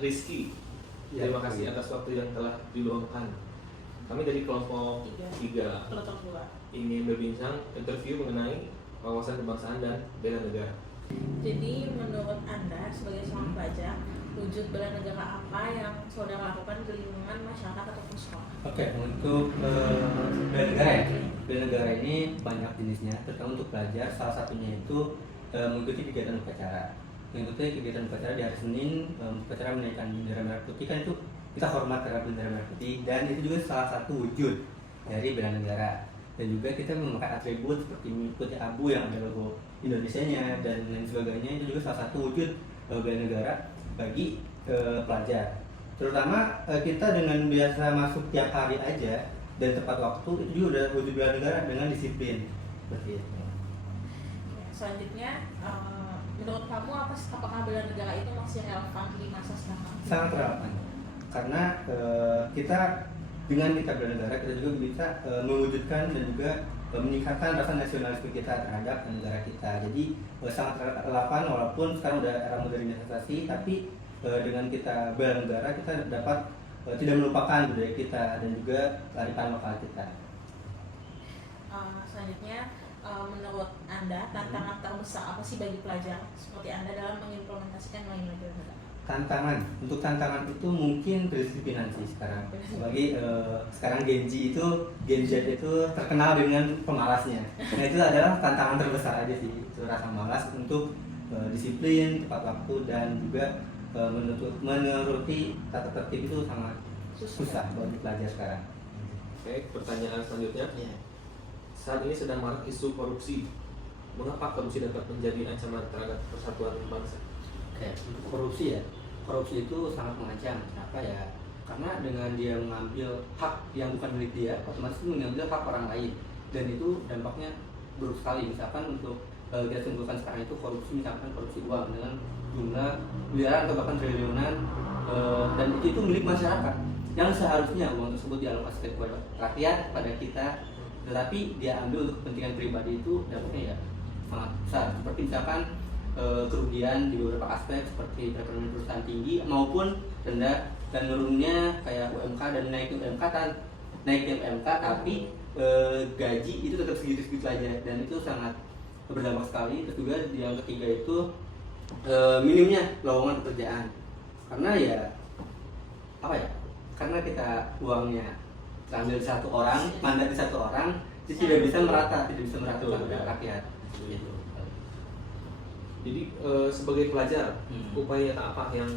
Rizky. Ya, Terima kasih atas waktu yang telah diluangkan. Kami dari kelompok 3 ingin berbincang interview mengenai wawasan kebangsaan dan bela negara. Jadi menurut Anda sebagai seorang pelajar, wujud bela negara apa yang saudara lakukan di lingkungan masyarakat ataupun sekolah? Oke, untuk bela negara ya. Bela negara ini banyak jenisnya, terutama untuk pelajar. Salah satunya itu mengikuti kegiatan upacara. Mengikuti kegiatan upacara di hari Senin, upacara menaikkan bendera merah putih, kan itu kita hormat terhadap bendera merah putih, dan itu juga salah satu wujud dari bela negara. Dan juga kita memakai atribut seperti putih abu yang ada logo Indonesianya dan lain sebagainya, itu juga salah satu wujud bela negara bagi pelajar. Terutama kita dengan biasa masuk tiap hari aja dan tepat waktu, itu juga udah wujud bela negara dengan disiplin seperti itu. Selanjutnya, menurut kamu apakah bela negara itu masih relevan di masa sekarang? Sangat relevan, karena kita dengan kita bela negara, kita juga bisa mewujudkan dan juga meningkatkan rasa nasionalisme kita terhadap negara kita. Jadi sangat relevan walaupun sekarang udah era modernisasi, tapi dengan kita bela negara kita dapat tidak melupakan budaya kita dan juga kearifan lokal kita. Selanjutnya, menurut Anda tantangan terbesar apa sih bagi pelajar seperti Anda dalam mengimplementasikan nilai-nilai bela negara? Untuk tantangan itu mungkin kedisiplinan sih sekarang. Apalagi sekarang Gen Z itu terkenal dengan pemalasnya. Nah, itu adalah tantangan terbesar aja sih, itu rasa malas untuk disiplin, tepat waktu, dan juga menuruti tata tertib itu sangat susah bagi pelajar sekarang. Oke, pertanyaan selanjutnya. Saat ini sedang marak isu korupsi. Mengapa korupsi dapat menjadi ancaman terhadap persatuan bangsa? Oke, untuk korupsi ya, korupsi itu sangat mengancam. Kenapa ya? Karena dengan dia mengambil hak yang bukan milik dia, otomatis mengambil hak orang lain, dan itu dampaknya buruk sekali. Misalkan untuk kita simpulkan sekarang itu korupsi, misalkan korupsi uang dengan jumlah miliaran atau bahkan triliunan, dan itu milik masyarakat yang seharusnya uang tersebut dialokasikan kepada rakyat, kepada kita, tetapi dia ambil untuk kepentingan pribadi, itu dampaknya ya sangat besar. Seperti misalkan kerugian di beberapa aspek seperti perekonomian perusahaan tinggi maupun rendah, dan menurunnya kayak UMK dan naiknya UMK tapi gaji itu tetap segitu-segitu aja, dan itu sangat berdampak sekali. Terus juga yang ketiga itu minimnya lowongan pekerjaan, karena ya karena kita uangnya ambil satu orang, mandat di satu orang, tidak bisa merata pada rakyat. Jadi sebagai pelajar, upaya nyata apa yang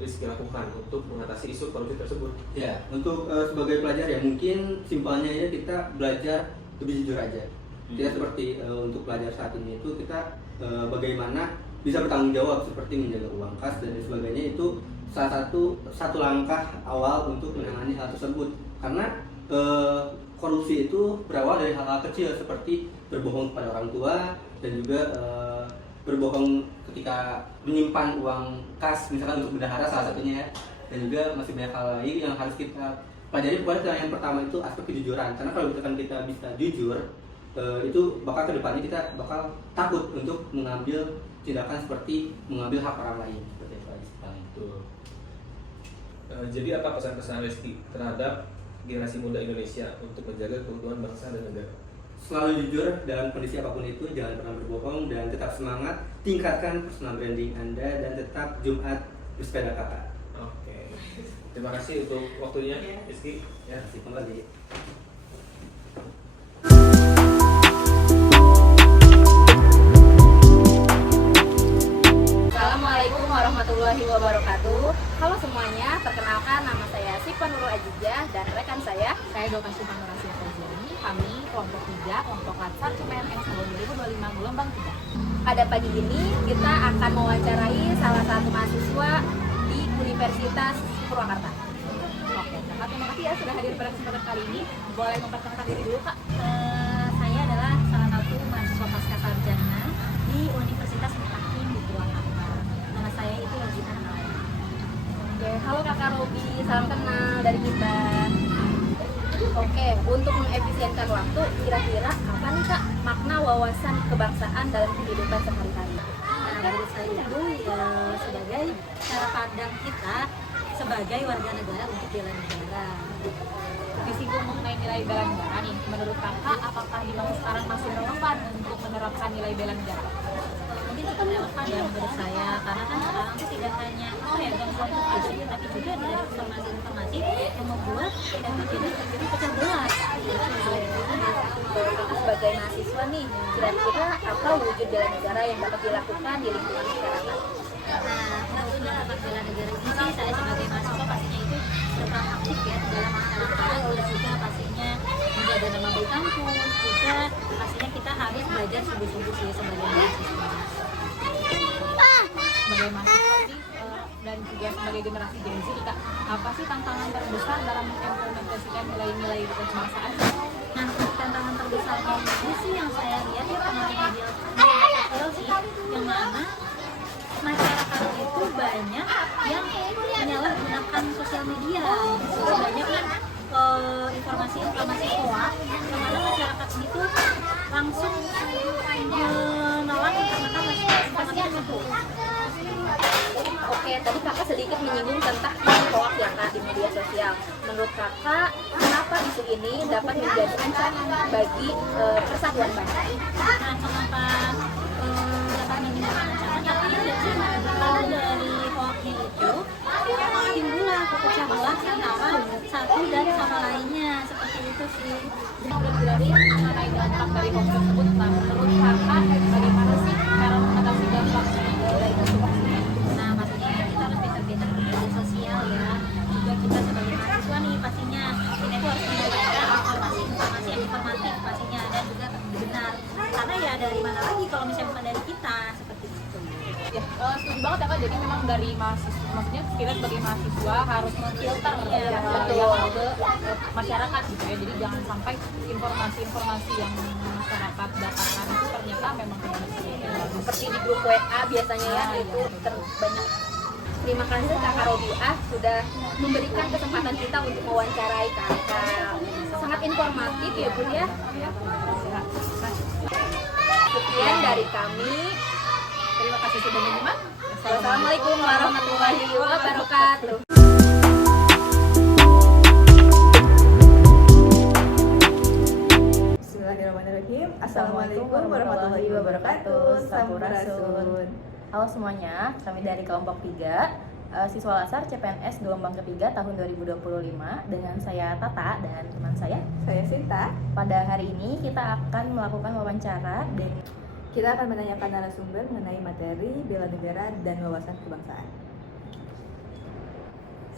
Rizky lakukan untuk mengatasi isu korupsi tersebut? Ya, untuk sebagai pelajar ya mungkin simpelnya ya kita belajar lebih jujur aja. Kita seperti untuk pelajar saat ini itu kita bagaimana bisa bertanggung jawab seperti menjaga uang kas dan sebagainya, itu salah satu langkah awal untuk menangani hal tersebut. Karena korupsi itu berawal dari hal-hal kecil seperti berbohong kepada orang tua dan juga berbohong ketika menyimpan uang kas, misalkan untuk bendahara salah satunya ya. Dan juga masih banyak hal lain yang harus kita pelajari. Pokoknya yang pertama itu aspek kejujuran, karena kalau misalkan kita bisa jujur, itu bakal kedepannya kita bakal takut untuk mengambil tindakan seperti mengambil hak orang lain seperti itu. Jadi apa pesan-pesan Rizky terhadap generasi muda Indonesia untuk menjaga keutuhan bangsa dan negara? Selalu jujur dalam kondisi apapun itu, jangan pernah berbohong, dan tetap semangat, tingkatkan personal branding Anda, dan tetap Jumat bersepeda kakak. Oke. Terima kasih untuk waktunya, Rizky. Ya, terima kasih kembali. Assalamualaikum warahmatullahi wabarakatuh. Halo semuanya, perkenalkan nama saya Siva Nurul Ajijah dan rekan saya Dr. Siva Nurasi Fauzani. Kami kelompok 3, kelompok Latsar CPNS tahun 2025 gelombang 3. Pada pagi ini kita akan mewawancarai salah satu mahasiswa di Universitas Purwakarta. Oke, Kak, terima kasih ya sudah hadir pada kesempatan kali ini. Boleh memperkenalkan diri dulu, Kak? Saya adalah salah satu mahasiswa pasca sarjana di Universitas Mutakin di Purwakarta. Nama saya itu Rosita Hanawati. Oke, halo Kakak Robi, salam kenal dari kita. Oke, untuk mengefisienkan waktu, kira-kira apa nih Kak makna wawasan kebangsaan dalam kehidupan sehari-hari? Nah, menurut saya itu ya sebagai cara pandang kita sebagai warga negara untuk bela negara. Disinggung mengenai nilai bela negara nih, menurut kakak apakah di masa sekarang masih relevan untuk menerapkan nilai bela negara? Mungkin tetap relevan ya menurut saya, karena kan sekarang tuh tidak hanya gangguan fisik, tapi juga dari informasi-informasi yang membuat tidak terjadi pecah belah. Kakak sebagai mahasiswa nih, kira-kira apa wujud bela negara yang dapat dilakukan di lingkungan masyarakat? Nah, untuk dapat bela negara ini sih saya sebagai mahasiswa pastinya itu berperan aktif ya di dalam masyarakat, terus juga pastinya menjaga nama baik kampus, juga pastinya kita harus belajar sungguh-sungguh sih sebagai mahasiswa. Sebagai mahasiswa ini dan juga sebagai generasi Gen Z, Kak, apa sih tantangan terbesar dalam mengimplementasikan nilai-nilai kebangsaan? Nah, tantangan terbesarnya ini sih yang saya lihat ya media sosial sih, yang mana masyarakat itu banyak yang menyalahgunakan sosial media. Jadi banyak kan informasi-informasi hoax yang mana masyarakat itu langsung menolak dikarenakan informasi tersebut. Oke, tadi kakak sedikit menyinggung tentang isu hoax ya kak di media sosial. Menurut kakak, kenapa isu ini dapat menjadi ancaman bagi persatuan bangsa? Nah, kenapa dapat menimbulkan ancaman? Karena dari hoaxnya itu timbullah pecah belah antara satu dan sama lainnya, seperti itu sih. Berarti mengenai dampak dari hoax tersebut, nah menurut kakak bagaimana sih cara mengatasi dampak dari isu hoax ini? Nah, pastinya kita harus pintar-pintar di media sosial ya. Juga kita sebagai mahasiswa nih pastinya kita itu harus menyampaikan informasi yang informatif pastinya dan juga benar. Karena ya dari mana lagi kalau misalnya bukan dari kita, seperti itu. Ya, setuju banget ya Kak, jadi memang dari mahasiswa, maksudnya kita sebagai mahasiswa harus memfilter yang ke masyarakat gitu ya, jadi jangan sampai informasi-informasi yang masyarakat dapatkan itu ternyata memang tidak Seperti di grup WA biasanya ya, itu terbanyak. Terima kasih Kakak Robiah sudah memberikan kesempatan kita untuk mewawancarai kakak. Sangat informatif ya Bu ya. Sekian dari kami. Terima kasih sudah menyimak. Assalamualaikum warahmatullahi wabarakatuh. Bismillahirrahmanirrahim. Assalamualaikum warahmatullahi wabarakatuh. Sampurasun. Halo semuanya, kami dari kelompok 3 siswa Lasar CPNS gelombang ketiga tahun 2025 dengan saya Tata dan teman saya Sinta. Pada hari ini kita akan melakukan wawancara dan Kita akan menanyakan narasumber mengenai materi bela negara dan wawasan kebangsaan.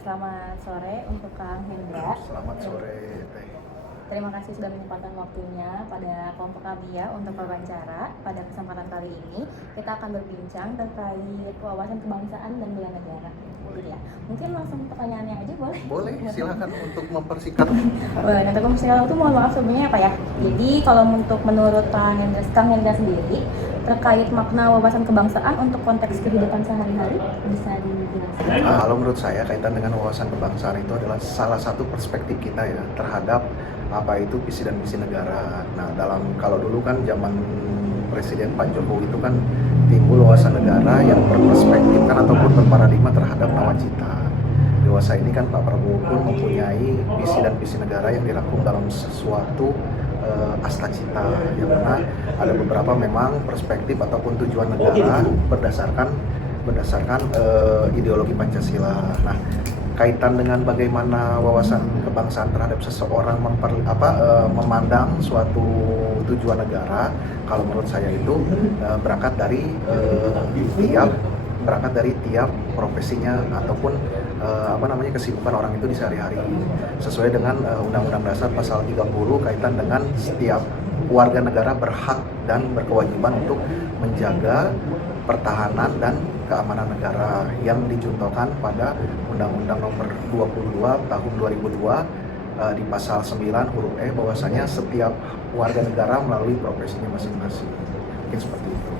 selamat sore untuk Kang Hendra. Selamat sore, Teh. Terima kasih sudah menyempatkan waktunya pada kelompok kami ya untuk wawancara. Pada kesempatan kali ini kita akan berbincang terkait wawasan kebangsaan dan bela negara. Gitu ya. Mungkin langsung pertanyaannya aja boleh? Boleh, silakan untuk mempersingkat. Boleh, untuk mempersingkat itu mohon maaf sebelumnya apa ya. Jadi kalau untuk menurut Kang Hendra sendiri terkait makna wawasan kebangsaan untuk konteks kehidupan sehari-hari bisa dijelaskan? Kalau menurut saya kaitan dengan wawasan kebangsaan itu adalah salah satu perspektif kita ya terhadap apa itu visi dan misi negara. Nah, kalau dulu kan zaman Presiden Pak Jokowi itu kan timbul wawasan negara yang berperspektifkan ataupun berparadigma terhadap nawacita. Dewasa ini kan Pak Prabowo pun mempunyai visi dan visi negara yang dirangkum dalam sesuatu astacita, yang mana ada beberapa memang perspektif ataupun tujuan negara berdasarkan ideologi Pancasila. Nah, kaitan dengan bagaimana wawasan kebangsaan terhadap seseorang memandang suatu tujuan negara, kalau menurut saya itu berangkat dari tiap profesinya ataupun kesibukan orang itu di sehari-hari, sesuai dengan Undang-Undang Dasar Pasal 30 kaitan dengan setiap warga negara berhak dan berkewajiban untuk menjaga pertahanan dan keamanan negara yang dicontohkan pada Undang-Undang Nomor 22 Tahun 2002 di Pasal 9 huruf E, bahwasanya setiap warga negara melalui profesinya masing-masing. Mungkin seperti itu.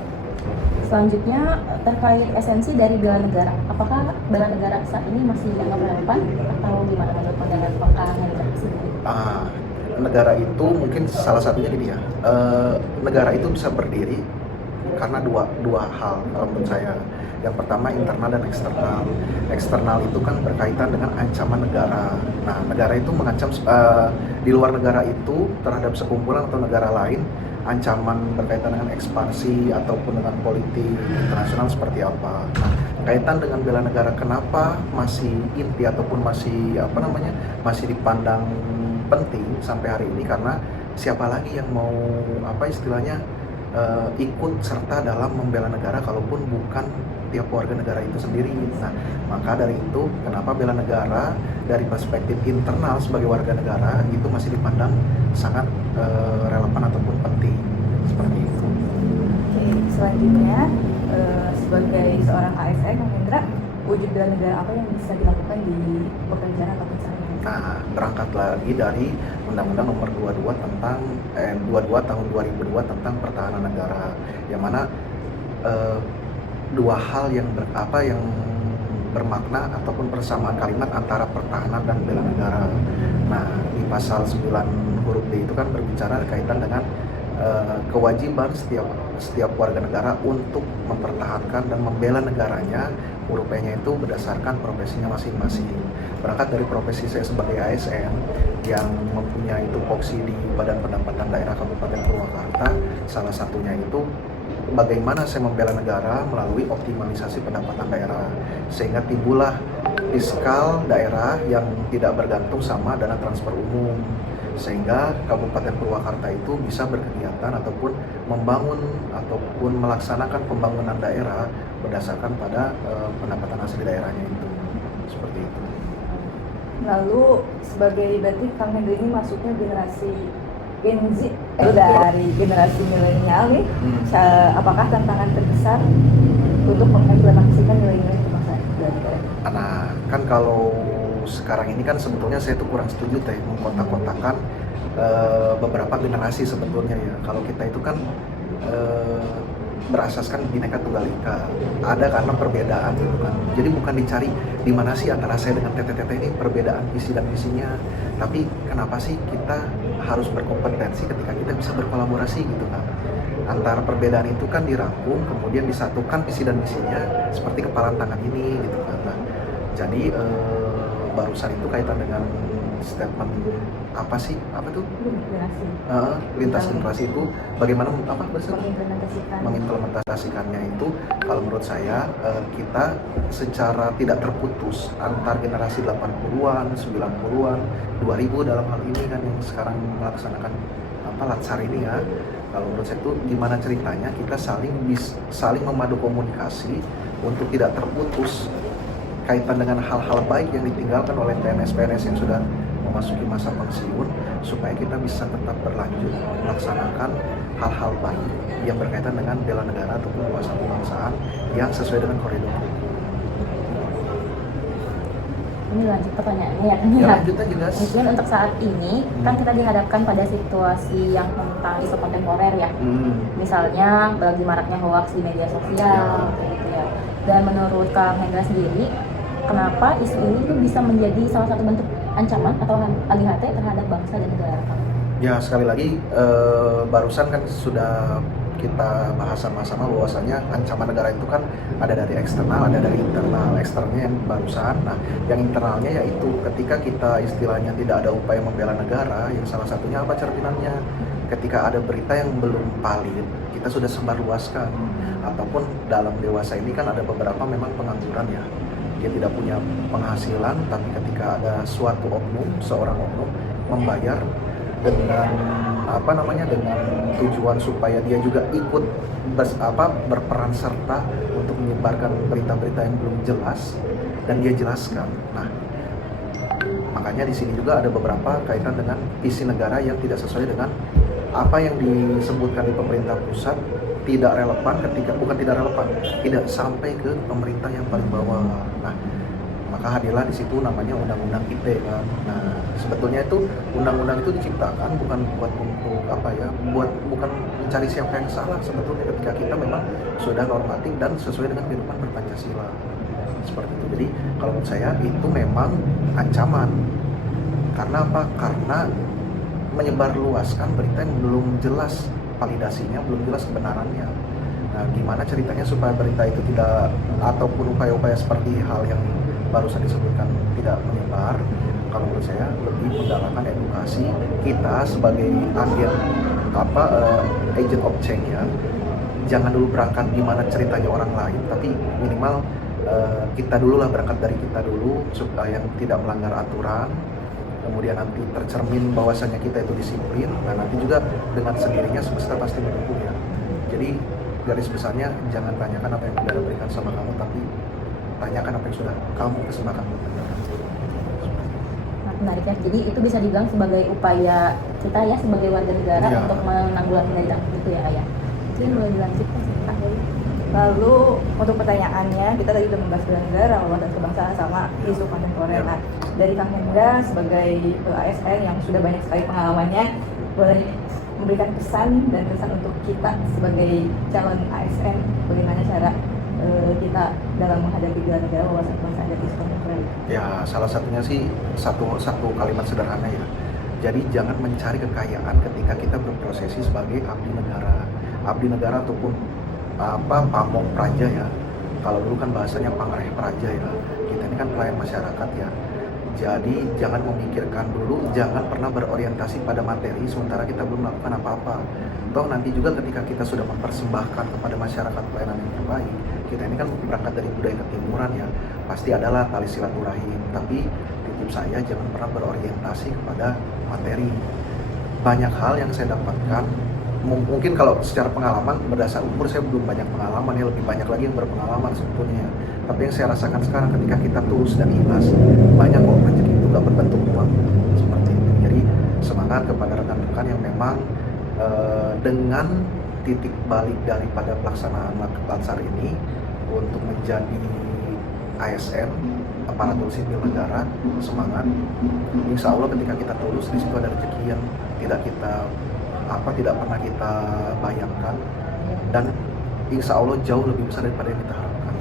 Selanjutnya terkait esensi dari bela negara, apakah bela negara saat ini masih dianggap relevan atau gimana menurut pandangan Kang Hendra sendiri? Negara itu mungkin salah satunya gini ya, negara itu bisa berdiri karena dua hal kalau menurut saya. Yang pertama internal dan eksternal. Eksternal itu kan berkaitan dengan ancaman negara. Nah, negara itu mengancam di luar negara itu terhadap sekumpulan atau negara lain, ancaman berkaitan dengan ekspansi ataupun dengan politik internasional seperti apa. Nah, kaitan dengan bela negara, kenapa masih inti ataupun masih masih dipandang penting sampai hari ini, karena siapa lagi yang mau ikut serta dalam membela negara kalaupun bukan tiap warga negara itu sendiri. Nah, maka dari itu kenapa bela negara dari perspektif internal sebagai warga negara itu masih dipandang sangat relevan ataupun penting seperti itu. Oke, selanjutnya sebagai seorang ASN, Kang Hendra, wujud bela negara apa yang bisa dilakukan di pekerjaan ataupun sehari-hari? Nah, berangkat lagi dari Undang-Undang Nomor 22 tahun 2002 tentang pertahanan negara, yang mana dua hal yang bermakna ataupun persamaan kalimat antara pertahanan dan bela negara. Nah, di pasal 9 huruf D itu kan berbicara kaitan dengan kewajiban setiap warga negara untuk mempertahankan dan membela negaranya. Huruf E-nya itu berdasarkan profesinya masing-masing. Berangkat dari profesi saya sebagai ASN yang mempunyai tupoksi di Badan Pendapatan Daerah Kabupaten Purwakarta, salah satunya itu bagaimana saya membela negara melalui optimalisasi pendapatan daerah, sehingga timbullah fiskal daerah yang tidak bergantung sama dana transfer umum, sehingga Kabupaten Purwakarta itu bisa berkegiatan ataupun membangun ataupun melaksanakan pembangunan daerah berdasarkan pada pendapatan asli daerahnya itu, seperti itu. Lalu sebagai berarti Kang Hendra ini masuknya generasi Gen Z, dari generasi milenial nih, apakah tantangan terbesar untuk mengimplementasikan nilai-nilai kebangsaan dan negara? Nah, kan kalau sekarang ini kan sebetulnya saya tuh kurang setuju teh mengkotak-kotakan beberapa generasi sebetulnya ya. Kalau kita itu kan berasaskan Bhinneka Tunggal Ika, ada karena perbedaan gitu kan. Jadi bukan dicari di mana sih antara saya dengan TTT ini perbedaan visi dan misinya, tapi kenapa sih kita harus berkompetensi ketika kita bisa berkolaborasi gitu kan. Antara perbedaan itu kan dirangkum, kemudian disatukan visi dan misinya seperti kepalan tangan ini gitu kan. Nah, jadi barusan itu kaitan dengan statement apa tuh lintas generasi itu bagaimana mengimplementasikannya itu. Kalau menurut saya kita secara tidak terputus antar generasi 80-an, 90-an, 2000 dalam hal ini kan yang sekarang melaksanakan Latsar ini ya. Kalau menurut saya itu gimana ceritanya kita saling memadu komunikasi untuk tidak terputus kaitan dengan hal-hal baik yang ditinggalkan oleh PNS-PNS yang sudah memasuki masa pensiun, supaya kita bisa tetap berlanjut melaksanakan hal-hal baik yang berkaitan dengan bela negara ataupun kuasa kebangsaan yang sesuai dengan koridor hukum. Ini lanjut pertanyaannya ya. Lanjut aja guys. Mungkin untuk saat ini kan kita dihadapkan pada situasi yang tentang isu kontemporer ya. Misalnya bagi maraknya hoax di media sosial kayak gitu ya. Dan menurut Kang Hendra sendiri, kenapa isu ini tuh bisa menjadi salah satu bentuk ancaman atau AGHT terhadap bangsa dan negara? Ya, sekali lagi barusan kan sudah kita bahas sama-sama bahwasanya ancaman negara itu kan ada dari eksternal, ada dari internal. Eksternalnya yang barusan, nah yang internalnya yaitu ketika kita istilahnya tidak ada upaya membela negara, yang salah satunya apa cerminannya? Ketika ada berita yang belum valid, kita sudah sebarluaskan. Ataupun dalam dewasa ini kan ada beberapa memang pengangguran ya, dia tidak punya penghasilan, tapi ketika ada suatu oknum, seorang oknum membayar dengan dengan tujuan supaya dia juga ikut berperan serta untuk menyebarkan berita-berita yang belum jelas dan dia jelaskan. Nah, makanya di sini juga ada beberapa kaitan dengan visi negara yang tidak sesuai dengan apa yang disebutkan di pemerintah pusat, tidak relevan tidak sampai ke pemerintah yang paling bawah. Nah, maka hadirlah di situ namanya Undang-Undang ITE kan. Nah, sebetulnya itu undang-undang itu diciptakan bukan buat untuk bukan mencari siapa yang salah sebetulnya, ketika kita memang sudah normatif dan sesuai dengan kehidupan berpancasila. Seperti itu. Jadi kalau menurut saya itu memang ancaman. Karena apa? Karena menyebarluaskan berita yang belum jelas validasinya, belum jelas kebenarannya. Nah, gimana ceritanya supaya berita itu tidak ataupun upaya-upaya seperti hal yang barusan disebutkan tidak menyebar? Kalau menurut saya lebih menggalakkan edukasi kita sebagai agent of change ya. Jangan dulu berangkat gimana ceritanya orang lain, tapi minimal kita dulu lah, berangkat dari kita dulu supaya yang tidak melanggar aturan. Kemudian nanti tercermin bahwasanya kita itu disiplin. Nah, nanti juga dengan sendirinya semesta pasti mendukung ya. Jadi garis besarnya jangan tanyakan apa yang negara berikan sama kamu, tapi tanyakan apa yang sudah kamu persembahkan buat negara. Menarik ya. Jadi itu bisa dibilang sebagai upaya kita ya sebagai warga negara Iya. untuk menanggulangi dari itu ya Ayah. Mungkin boleh dilanjutkan sih Pak. Lalu untuk pertanyaannya, kita tadi sudah membahas bela negara, wawasan kebangsaan sama isu kontemporer. Nah, dari Kang Hendra sebagai ASN yang sudah banyak sekali pengalamannya, boleh memberikan pesan dan kesan untuk kita sebagai calon ASN, bagaimana cara kita dalam menghadapi bela negara, wawasan kebangsaan dan isu kontemporer. Ya, salah satunya sih satu kalimat sederhana ya. Jadi jangan mencari kekayaan ketika kita berprofesi sebagai abdi negara ataupun pamong praja ya. Kalau dulu kan bahasanya pangreh praja ya. Kita ini kan pelayan masyarakat ya. Jadi jangan memikirkan dulu, jangan pernah berorientasi pada materi sementara kita belum melakukan apa-apa. Toh nanti juga ketika kita sudah mempersembahkan kepada masyarakat pelayanan yang terbaik, kita ini kan berangkat dari budaya ketimuran ya, pasti adalah tali silaturahim. Tapi titip saya jangan pernah berorientasi kepada materi. Banyak hal yang saya dapatkan, mungkin kalau secara pengalaman berdasar umur saya belum banyak pengalaman ya, lebih banyak lagi yang berpengalaman sebetulnya. Tapi yang saya rasakan sekarang ketika kita tulus dan ikhlas, banyak kok rezeki itu gak berbentuk uang seperti itu. Jadi semangat kepada rekan-rekan yang memang dengan titik balik daripada pelaksanaan Latsar ini untuk menjadi ASN, aparatur sipil negara, semangat. Insya Allah ketika kita tulus di situ ada rezeki yang tidak pernah kita bayangkan, dan insya Allah jauh lebih besar daripada yang kita harapkan.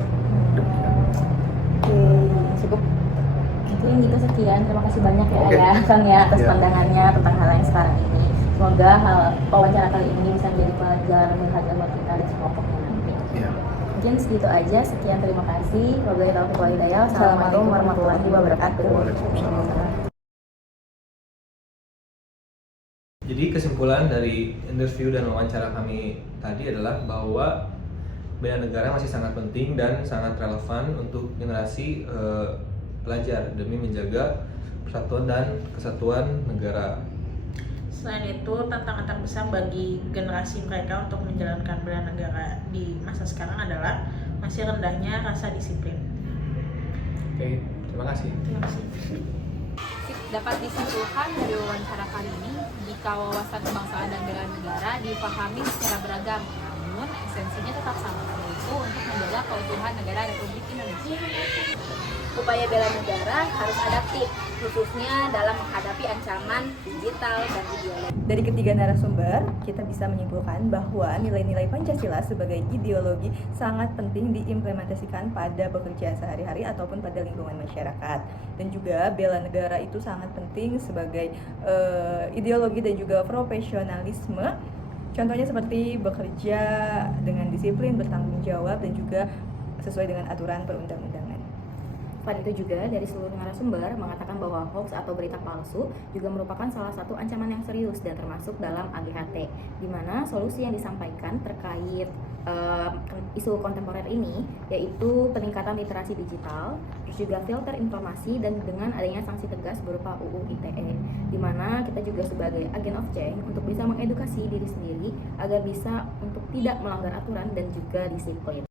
Demikian. Oke, cukup. Mungkin gitu sekian. Terima kasih banyak ya Oke. Ayah Kang ya atas Ya. pandangannya tentang hal yang sekarang ini. Semoga wawancara kali ini bisa menjadi pelajaran berharga buat kita dan sekelompoknya nanti. Ya. Mungkin segitu aja. Sekian, terima kasih. Wabillahi taufiq wal hidayah. Assalamualaikum warahmatullahi wabarakatuh. Waalaikumsalam. Jadi kesimpulan dari interview dan wawancara kami tadi adalah bahwa bela negara masih sangat penting dan sangat relevan untuk generasi pelajar demi menjaga persatuan dan kesatuan negara. Selain itu, tantangan terbesar bagi generasi mereka untuk menjalankan bela negara di masa sekarang adalah masih rendahnya rasa disiplin. Oke, terima kasih. Terima kasih. Dapat disimpulkan dari wawancara kali ini, jika wawasan kebangsaan dan bela negara dipahami secara beragam, namun esensinya tetap sama, yaitu untuk menjaga keutuhan negara Republik Indonesia. Upaya bela negara harus adaptif, khususnya dalam menghadapi ancaman digital dan ideologi. Dari ketiga narasumber, kita bisa menyimpulkan bahwa nilai-nilai Pancasila sebagai ideologi sangat penting diimplementasikan pada bekerja sehari-hari ataupun pada lingkungan masyarakat. Dan juga bela negara itu sangat penting sebagai ideologi dan juga profesionalisme. Contohnya seperti bekerja dengan disiplin, bertanggung jawab, dan juga sesuai dengan aturan perundang-undangan. Selain itu juga dari seluruh narasumber mengatakan bahwa hoax atau berita palsu juga merupakan salah satu ancaman yang serius dan termasuk dalam AGHT, di mana solusi yang disampaikan terkait isu kontemporer ini yaitu peningkatan literasi digital, terus juga filter informasi, dan dengan adanya sanksi tegas berupa UU ITE, di mana kita juga sebagai agent of change untuk bisa mengedukasi diri sendiri agar bisa untuk tidak melanggar aturan dan juga disiplin.